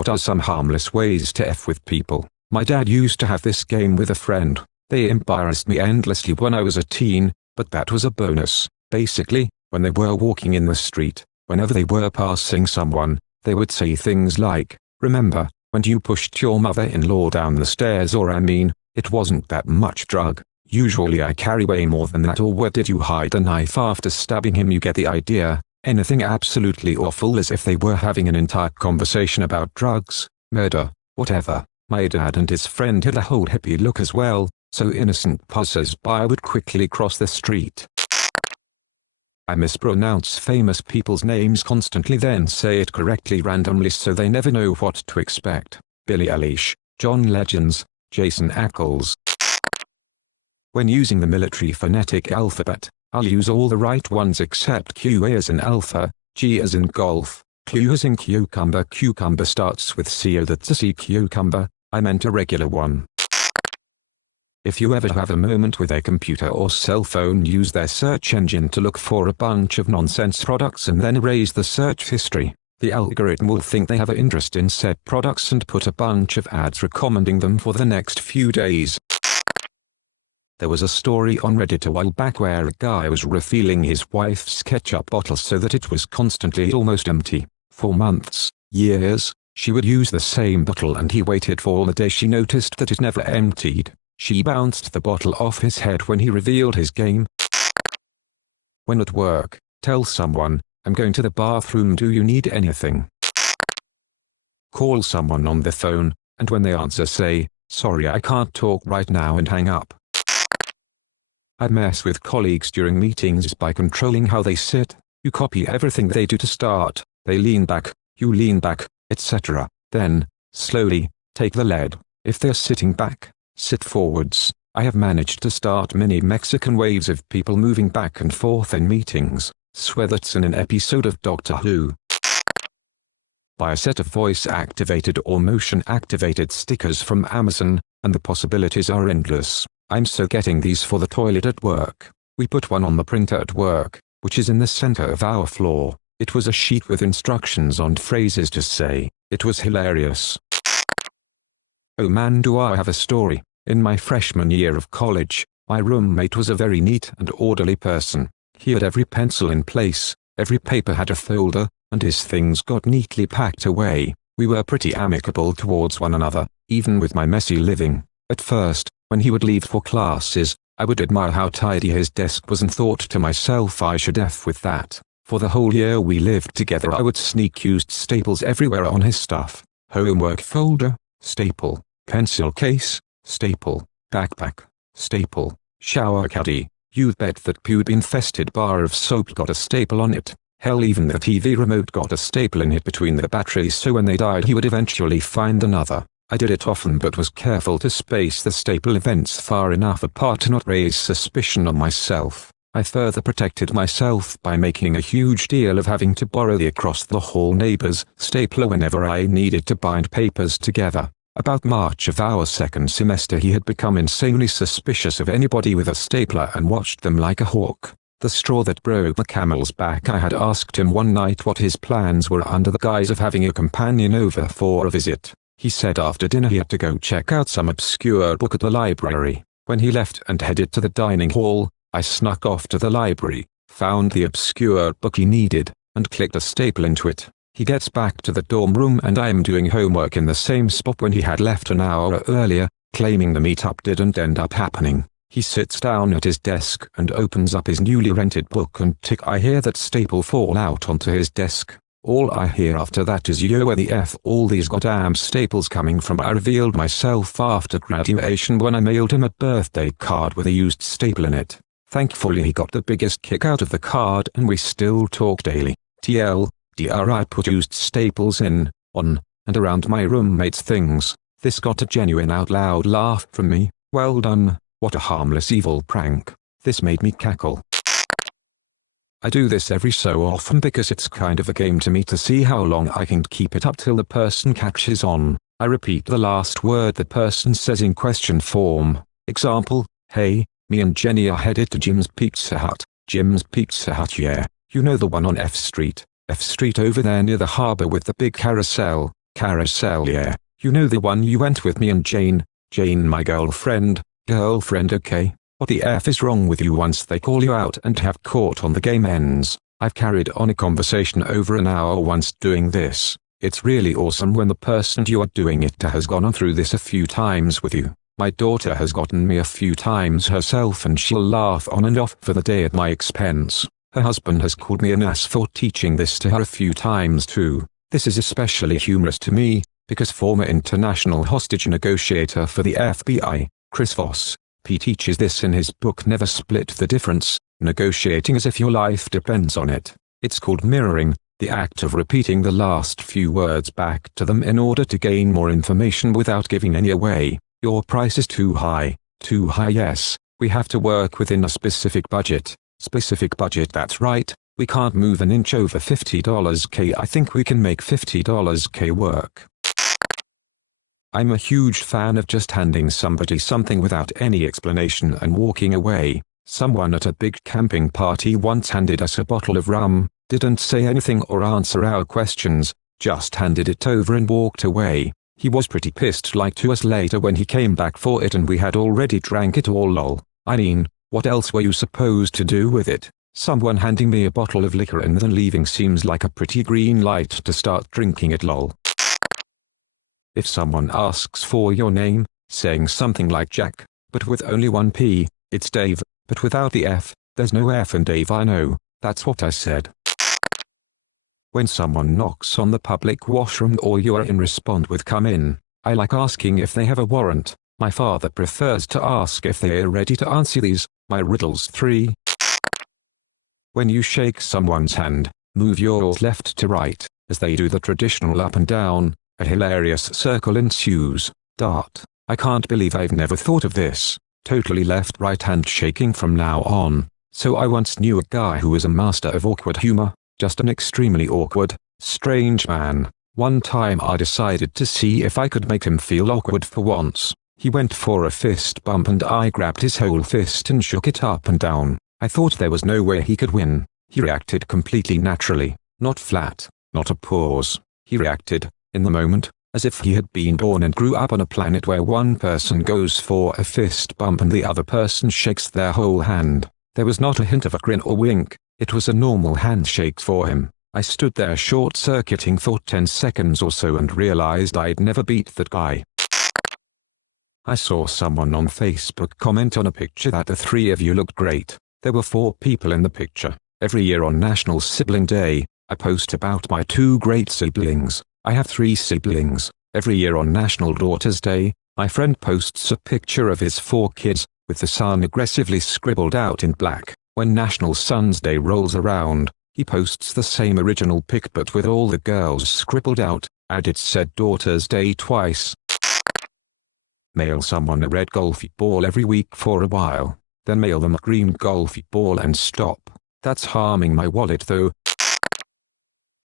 What are some harmless ways to F with people? My dad used to have this game with a friend. They embarrassed me endlessly when I was a teen, but that was a bonus. Basically, when they were walking in the street, whenever they were passing someone, they would say things like, "Remember, when you pushed your mother-in-law down the stairs?" Or I mean, it wasn't that much drug. Usually I carry way more than that. Or where did you hide a knife after stabbing him? You get the idea. Anything absolutely awful, as if they were having an entire conversation about drugs, murder, whatever. My dad and his friend had a whole hippie look as well, so innocent passers-by would quickly cross the street. I mispronounce famous people's names constantly, then say it correctly randomly so they never know what to expect. Billie Eilish, John Legends, Jason Ackles. When using the military phonetic alphabet, I'll use all the right ones except Q as in alpha, G as in golf, Q as in cucumber. Cucumber starts with C. That's a sea cucumber. I meant a regular one. If you ever have a moment with a computer or cell phone, use their search engine to look for a bunch of nonsense products and then erase the search history. The algorithm will think they have an interest in said products and put a bunch of ads recommending them for the next few days. There was a story on Reddit a while back where a guy was refilling his wife's ketchup bottle so that it was constantly almost empty. For months, years, she would use the same bottle and he waited for the day she noticed that it never emptied. She bounced the bottle off his head when he revealed his game. When at work, tell someone, "I'm going to the bathroom, do you need anything?" Call someone on the phone, and when they answer say, "Sorry, I can't talk right now," and hang up. I mess with colleagues during meetings by controlling how they sit. You copy everything they do to start, they lean back, you lean back, etc. Then, slowly, take the lead. If they're sitting back, sit forwards. I have managed to start many Mexican waves of people moving back and forth in meetings. Swear that's in an episode of Doctor Who. Buy a set of voice-activated or motion-activated stickers from Amazon, and the possibilities are endless. I'm so getting these for the toilet at work. We put one on the printer at work, which is in the center of our floor. It was a sheet with instructions on phrases to say. It was hilarious. Oh man, do I have a story. In my freshman year of college, my roommate was a very neat and orderly person. He had every pencil in place, every paper had a folder, and his things got neatly packed away. We were pretty amicable towards one another, even with my messy living. At first, when he would leave for classes, I would admire how tidy his desk was and thought to myself I should F with that. For the whole year we lived together I would sneak used staples everywhere on his stuff. Homework folder, staple. Pencil case, staple. Backpack, staple. Shower caddy. You'd bet that pube-infested bar of soap got a staple on it. Hell, even the TV remote got a staple in it between the batteries, so when they died he would eventually find another. I did it often but was careful to space the staple events far enough apart to not raise suspicion on myself. I further protected myself by making a huge deal of having to borrow the across-the-hall neighbor's stapler whenever I needed to bind papers together. About March of our second semester he had become insanely suspicious of anybody with a stapler and watched them like a hawk. The straw that broke the camel's back, I had asked him one night what his plans were under the guise of having a companion over for a visit. He said after dinner he had to go check out some obscure book at the library. When he left and headed to the dining hall, I snuck off to the library, found the obscure book he needed, and clicked a staple into it. He gets back to the dorm room and I am doing homework in the same spot when he had left an hour earlier, claiming the meetup didn't end up happening. He sits down at his desk and opens up his newly rented book and tick, I hear that staple fall out onto his desk. All I hear after that is, "Yo, where the F all these goddamn staples coming from?" I revealed myself after graduation when I mailed him a birthday card with a used staple in it. Thankfully he got the biggest kick out of the card and we still talk daily. TLDR, I put used staples in, on, and around my roommate's things. This got a genuine out loud laugh from me. Well done, what a harmless evil prank. This made me cackle. I do this every so often because it's kind of a game to me to see how long I can keep it up till the person catches on. I repeat the last word the person says in question form. Example, "Hey, me and Jenny are headed to Jim's Pizza Hut." Jim's Pizza Hut, yeah. You know the one on F Street. F Street over there near the harbor with the big carousel. carousel, yeah. You know the one you went with me and Jane? Jane, my girlfriend. Girlfriend, okay. What the F is wrong with you? Once they call you out and have caught on, the game ends. I've carried on a conversation over an hour once doing this. It's really awesome when the person you are doing it to has gone on through this a few times with you. My daughter has gotten me a few times herself and she'll laugh on and off for the day at my expense. Her husband has called me an ass for teaching this to her a few times too. This is especially humorous to me, because former international hostage negotiator for the FBI, Chris Voss, P, teaches this in his book Never Split the Difference, negotiating as if your life depends on it. It's called mirroring, the act of repeating the last few words back to them in order to gain more information without giving any away. Your price is too high. Too high, yes. We have to work within a specific budget. Specific budget, that's right. We can't move an inch over $50K. I think we can make $50K work. I'm a huge fan of just handing somebody something without any explanation and walking away. Someone at a big camping party once handed us a bottle of rum, didn't say anything or answer our questions, just handed it over and walked away. He was pretty pissed like to us later when he came back for it and we had already drank it all, lol. I mean, what else were you supposed to do with it? Someone handing me a bottle of liquor and then leaving seems like a pretty green light to start drinking it, lol. If someone asks for your name, saying something like Jack, but with only one P, it's Dave, but without the F, there's no F in Dave, I know, that's what I said. When someone knocks on the public washroom or you are in, respond with come in. I like asking if they have a warrant. My father prefers to ask if they are ready to answer these, my riddles 3. When you shake someone's hand, move yours left to right, as they do the traditional up and down. A hilarious circle ensues. Dart. I can't believe I've never thought of this. Totally left-right hand shaking from now on. So I once knew a guy who was a master of awkward humor, just an extremely awkward, strange man. One time I decided to see if I could make him feel awkward for once. He went for a fist bump and I grabbed his whole fist and shook it up and down. I thought there was no way he could win. He reacted completely naturally, not flat, not a pause. He reacted, in the moment, as if he had been born and grew up on a planet where one person goes for a fist bump and the other person shakes their whole hand. There was not a hint of a grin or wink, it was a normal handshake for him. I stood there short-circuiting for 10 seconds or so and realized I'd never beat that guy. I saw someone on Facebook comment on a picture that the 3 of you looked great. There were 4 people in the picture. Every year on National Sibling Day, I post about my 2 great siblings. I have 3 siblings. Every year on National Daughters Day, my friend posts a picture of his 4 kids, with the son aggressively scribbled out in black. When National Sons Day rolls around, he posts the same original pic but with all the girls scribbled out, and it said Daughters Day twice. Mail someone a red golfy ball every week for a while, then mail them a green golfy ball and stop. That's harming my wallet though.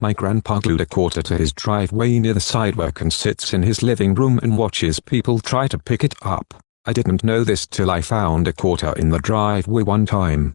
My grandpa glued a quarter to his driveway near the sidewalk and sits in his living room and watches people try to pick it up. I didn't know this till I found a quarter in the driveway one time.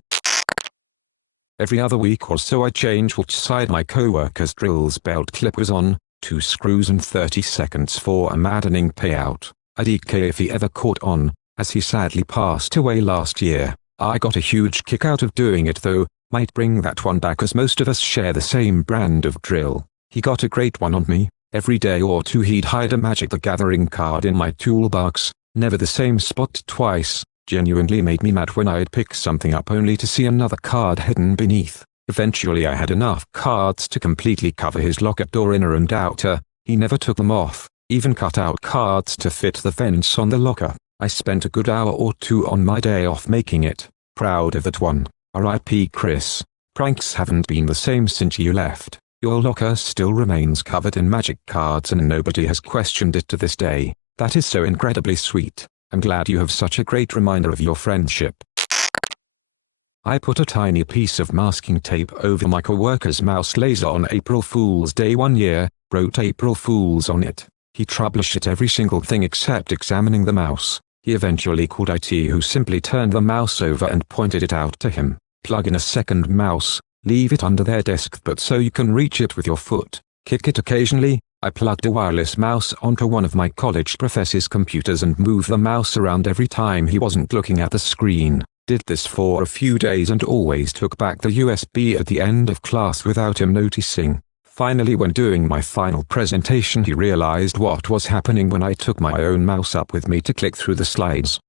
Every other week or so I change which side my coworker's drill's belt clip was on, 2 screws and 30 seconds for a maddening payout. I'd DK if he ever caught on, as he sadly passed away last year. I got a huge kick out of doing it though. Might bring that one back as most of us share the same brand of drill. He got a great one on me. Every day or 2 he'd hide a Magic the Gathering card in my toolbox, never the same spot twice. Genuinely made me mad when I'd pick something up only to see another card hidden beneath. Eventually I had enough cards to completely cover his locker door inner and outer. He never took them off, even cut out cards to fit the vents on the locker. I spent a good hour or 2 on my day off making it. Proud of that one. R.I.P. Chris. Pranks haven't been the same since you left. Your locker still remains covered in Magic cards and nobody has questioned it to this day. That is so incredibly sweet. I'm glad you have such a great reminder of your friendship. I put a tiny piece of masking tape over my coworker's mouse laser on April Fool's Day one year, wrote April Fools on it. He troubleshot every single thing except examining the mouse. He eventually called IT, who simply turned the mouse over and pointed it out to him. Plug in a second mouse, leave it under their desk but so you can reach it with your foot, kick it occasionally, I plugged a wireless mouse onto one of my college professor's computers and moved the mouse around every time he wasn't looking at the screen. Did this for a few days and always took back the USB at the end of class without him noticing. Finally, when doing my final presentation, he realized what was happening when I took my own mouse up with me to click through the slides.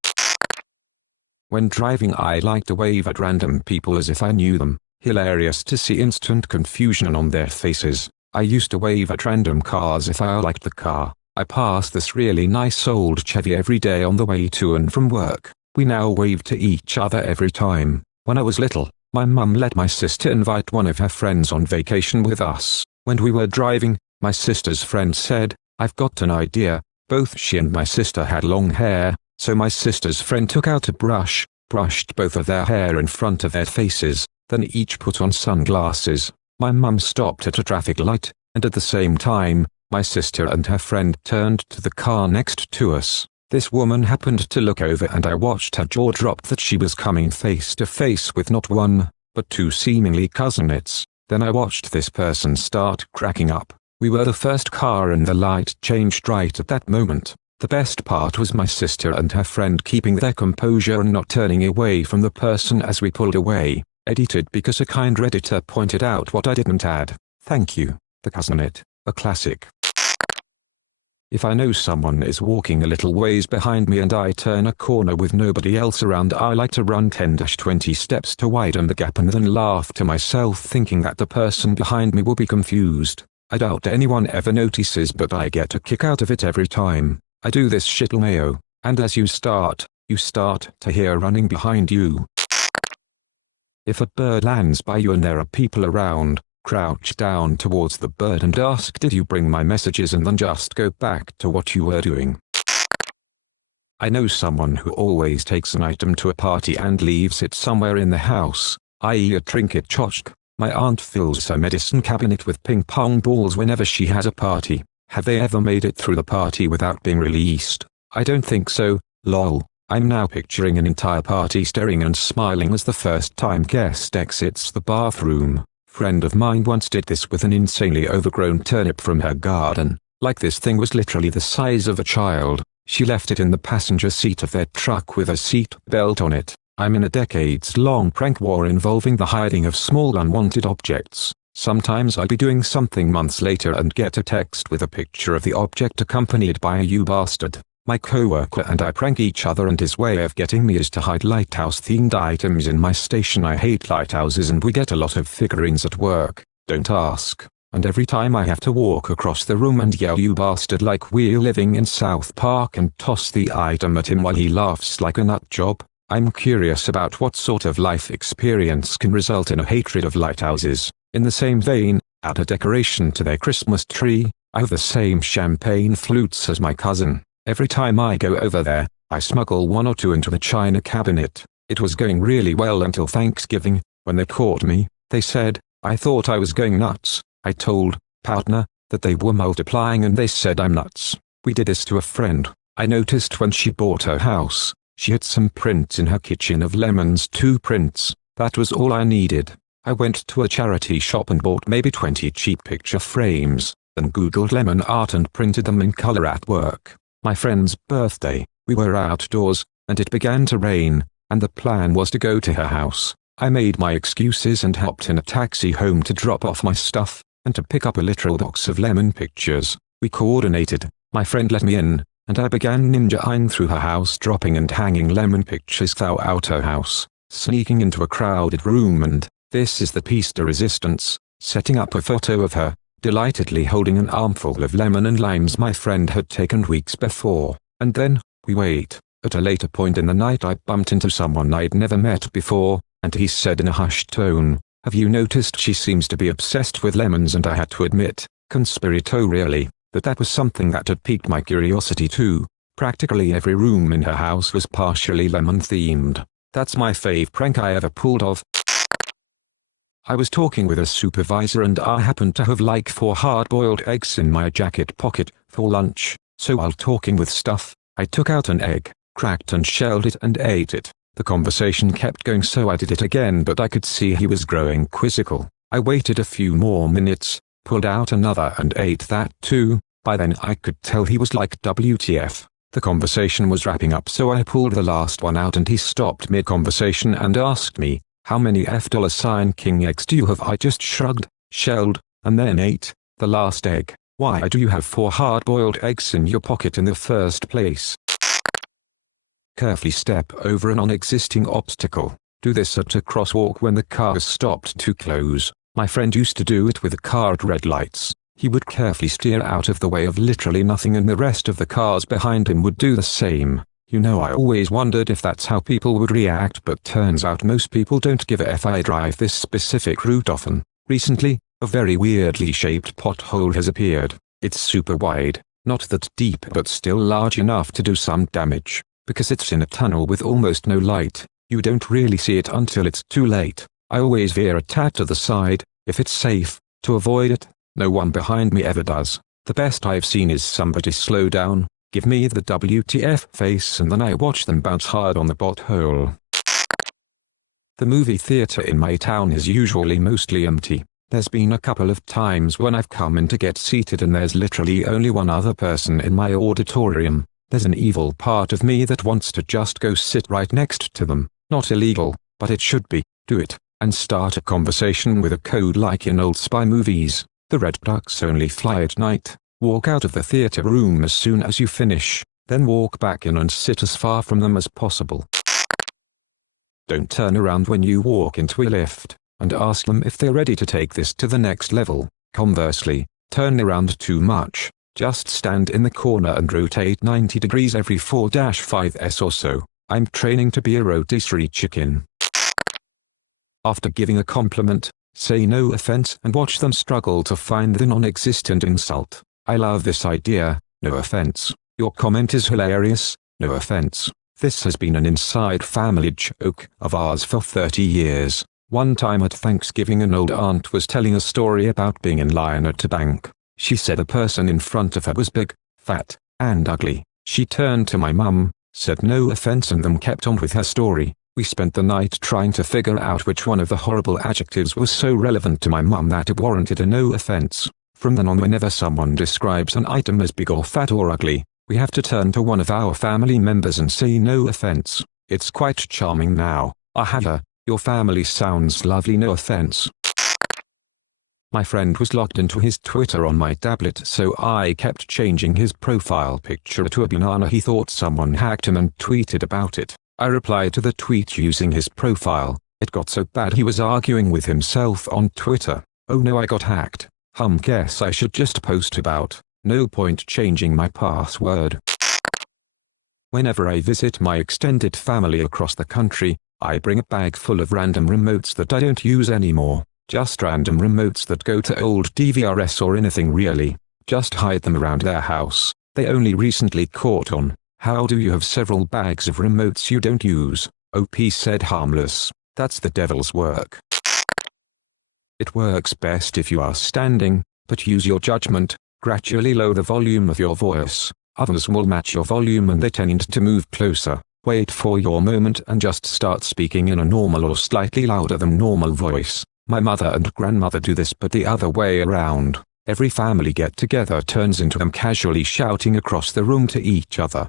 When driving, I like to wave at random people as if I knew them. Hilarious to see instant confusion on their faces. I used to wave at random cars if I liked the car. I pass this really nice old Chevy every day on the way to and from work. We now wave to each other every time. When I was little, my mum let my sister invite one of her friends on vacation with us. When we were driving, my sister's friend said, "I've got an idea." Both she and my sister had long hair, so my sister's friend took out a brush, brushed both of their hair in front of their faces, then each put on sunglasses. My mum stopped at a traffic light, and at the same time, my sister and her friend turned to the car next to us. This woman happened to look over and I watched her jaw drop that she was coming face to face with not one, but two seemingly cousinets. Then I watched this person start cracking up. We were the first car and the light changed right at that moment. The best part was my sister and her friend keeping their composure and not turning away from the person as we pulled away. Edited because a kind Redditor pointed out what I didn't add. Thank you. The cousinet, a classic. If I know someone is walking a little ways behind me and I turn a corner with nobody else around, I like to run 10-20 steps to widen the gap and then laugh to myself thinking that the person behind me will be confused. I doubt anyone ever notices, but I get a kick out of it every time. I do this shit mayo, and as you start to hear running behind you. If a bird lands by you and there are people around, crouch down towards the bird and ask, "Did you bring my messages?" and then just go back to what you were doing. I know someone who always takes an item to a party and leaves it somewhere in the house, i.e. a trinket tchotchke. My aunt fills her medicine cabinet with ping pong balls whenever she has a party. Have they ever made it through the party without being released? I don't think so, lol. I'm now picturing an entire party staring and smiling as the first time guest exits the bathroom. Friend of mine once did this with an insanely overgrown turnip from her garden. Like this thing was literally the size of a child. She left it in the passenger seat of their truck with a seat belt on it. I'm in a decades-long prank war involving the hiding of small unwanted objects. Sometimes I'll be doing something months later and get a text with a picture of the object accompanied by a "you bastard." My coworker and I prank each other, and his way of getting me is to hide lighthouse-themed items in my station. I hate lighthouses and we get a lot of figurines at work. Don't ask. And every time I have to walk across the room and yell "you bastard" like we're living in South Park and toss the item at him while he laughs like a nut job. I'm curious about what sort of life experience can result in a hatred of lighthouses. In the same vein, add a decoration to their Christmas tree. I have the same champagne flutes as my cousin. Every time I go over there, I smuggle one or two into the china cabinet. It was going really well until Thanksgiving, when they caught me. They said, I thought I was going nuts. I told partner that they were multiplying and they said I'm nuts. We did this to a friend. I noticed when she bought her house, she had some prints in her kitchen of lemons, 2 prints. That was all I needed. I went to a charity shop and bought maybe 20 cheap picture frames, then Googled lemon art and printed them in color at work. My friend's birthday, we were outdoors, and it began to rain, and the plan was to go to her house. I made my excuses and hopped in a taxi home to drop off my stuff, and to pick up a literal box of lemon pictures. We coordinated, my friend let me in, and I began ninja-ing through her house, dropping and hanging lemon pictures throughout her house, sneaking into a crowded room, and this is the piece de resistance, setting up a photo of her, delightedly holding an armful of lemon and limes my friend had taken weeks before. And then, we wait. At a later point in the night I bumped into someone I'd never met before, and he said in a hushed tone, "Have you noticed she seems to be obsessed with lemons?" And I had to admit, conspiratorially, that was something that had piqued my curiosity too. Practically every room in her house was partially lemon-themed. That's my fave prank I ever pulled off. I was talking with a supervisor and I happened to have like 4 hard-boiled eggs in my jacket pocket for lunch, so while talking with stuff, I took out an egg, cracked and shelled it and ate it. The conversation kept going, so I did it again, but I could see he was growing quizzical. I waited a few more minutes, pulled out another and ate that too. By then I could tell he was like WTF. The conversation was wrapping up, so I pulled the last one out and he stopped mid-conversation and asked me, "How many $king eggs do you have?" I just shrugged, shelled, and then ate the last egg. Why do you have 4 hard-boiled eggs in your pocket in the first place? Carefully step over a non-existing obstacle. Do this at a crosswalk when the car is stopped too close. My friend used to do it with a car at red lights. He would carefully steer out of the way of literally nothing and the rest of the cars behind him would do the same. You know, I always wondered if that's how people would react, but turns out most people don't give a f. I drive this specific route often. Recently, a very weirdly shaped pothole has appeared. It's super wide, not that deep but still large enough to do some damage. Because it's in a tunnel with almost no light, you don't really see it until it's too late. I always veer a tad to the side, if it's safe, to avoid it. No one behind me ever does. The best I've seen is somebody slow down, give me the WTF face, and then I watch them bounce hard on the pothole. The movie theater in my town is usually mostly empty. There's been a couple of times when I've come in to get seated and there's literally only one other person in my auditorium. There's an evil part of me that wants to just go sit right next to them. Not illegal, but it should be. Do it, and start a conversation with a code like in old spy movies. The red ducks only fly at night. Walk out of the theater room as soon as you finish, then walk back in and sit as far from them as possible. Don't turn around when you walk into a lift, and ask them if they're ready to take this to the next level. Conversely, turn around too much. Just stand in the corner and rotate 90 degrees every 4-5s or so. I'm training to be a rotisserie chicken. After giving a compliment, say no offense and watch them struggle to find the non-existent insult. I love this idea. No offense. Your comment is hilarious. No offense. This has been an inside family joke of ours for 30 years. One time at Thanksgiving, an old aunt was telling a story about being in line at a bank. She said a person in front of her was big, fat, and ugly. She turned to my mum, said no offense, and then kept on with her story. We spent the night trying to figure out which one of the horrible adjectives was so relevant to my mum that it warranted a no offense. From then on, whenever someone describes an item as big or fat or ugly, we have to turn to one of our family members and say no offense. It's quite charming now. Ahaha, your family sounds lovely, no offense. My friend was logged into his Twitter on my tablet, so I kept changing his profile picture to a banana. He thought someone hacked him and tweeted about it. I replied to the tweet using his profile. It got so bad he was arguing with himself on Twitter. Oh no, I got hacked. Guess I should just post about. No point changing my password. Whenever I visit my extended family across the country, I bring a bag full of random remotes that I don't use anymore. Just random remotes that go to old DVRs or anything really. Just hide them around their house. They only recently caught on. How do you have several bags of remotes you don't use? OP said harmless. That's the devil's work. It works best if you are standing, but use your judgment. Gradually lower the volume of your voice. Others will match your volume and they tend to move closer. Wait for your moment and just start speaking in a normal or slightly louder than normal voice. My mother and grandmother do this, but the other way around. Every family get-together turns into them casually shouting across the room to each other.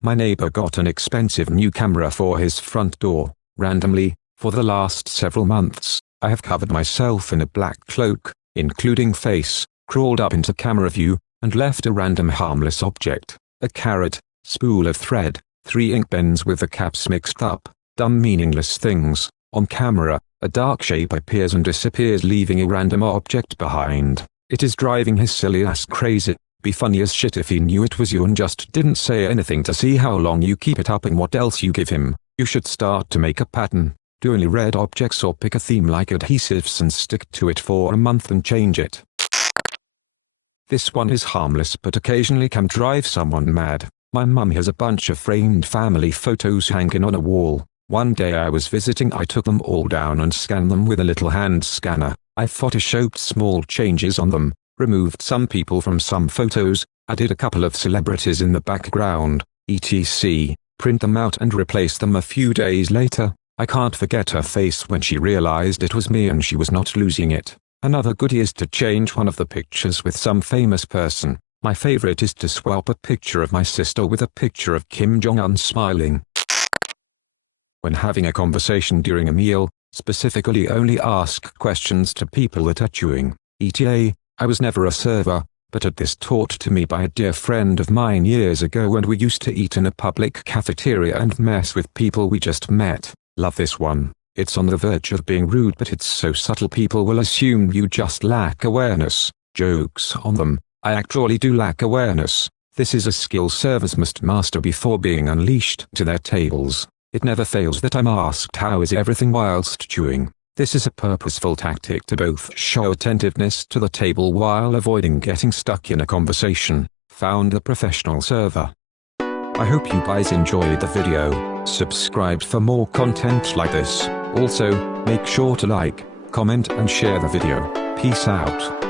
My neighbor got an expensive new camera for his front door. Randomly, for the last several months, I have covered myself in a black cloak, including face, crawled up into camera view, and left a random harmless object, a carrot, spool of thread, 3 ink pens with the caps mixed up, dumb meaningless things. On camera, a dark shape appears and disappears, leaving a random object behind. It is driving his silly ass crazy. Be funny as shit if he knew it was you and just didn't say anything to see how long you keep it up and what else you give him. You should start to make a pattern. Do only red objects or pick a theme like adhesives and stick to it for a month and change it. This one is harmless but occasionally can drive someone mad. My mum has a bunch of framed family photos hanging on a wall. One day I was visiting, I took them all down and scanned them with a little hand scanner. I photoshopped small changes on them, removed some people from some photos, added a couple of celebrities in the background, etc. Print them out and replace them a few days later. I can't forget her face when she realized it was me and she was not losing it. Another goodie is to change one of the pictures with some famous person. My favorite is to swap a picture of my sister with a picture of Kim Jong-un smiling. When having a conversation during a meal, specifically only ask questions to people that are chewing. ETA, I was never a server, but had this taught to me by a dear friend of mine years ago when we used to eat in a public cafeteria and mess with people we just met. Love this one. It's on the verge of being rude, but it's so subtle people will assume you just lack awareness. Jokes on them, I actually do lack awareness. This is a skill servers must master before being unleashed to their tables. It never fails that I'm asked how is everything whilst chewing. This is a purposeful tactic to both show attentiveness to the table while avoiding getting stuck in a conversation. Found the professional server. I hope you guys enjoyed the video. Subscribe for more content like this. Also, make sure to like, comment and share the video. Peace out.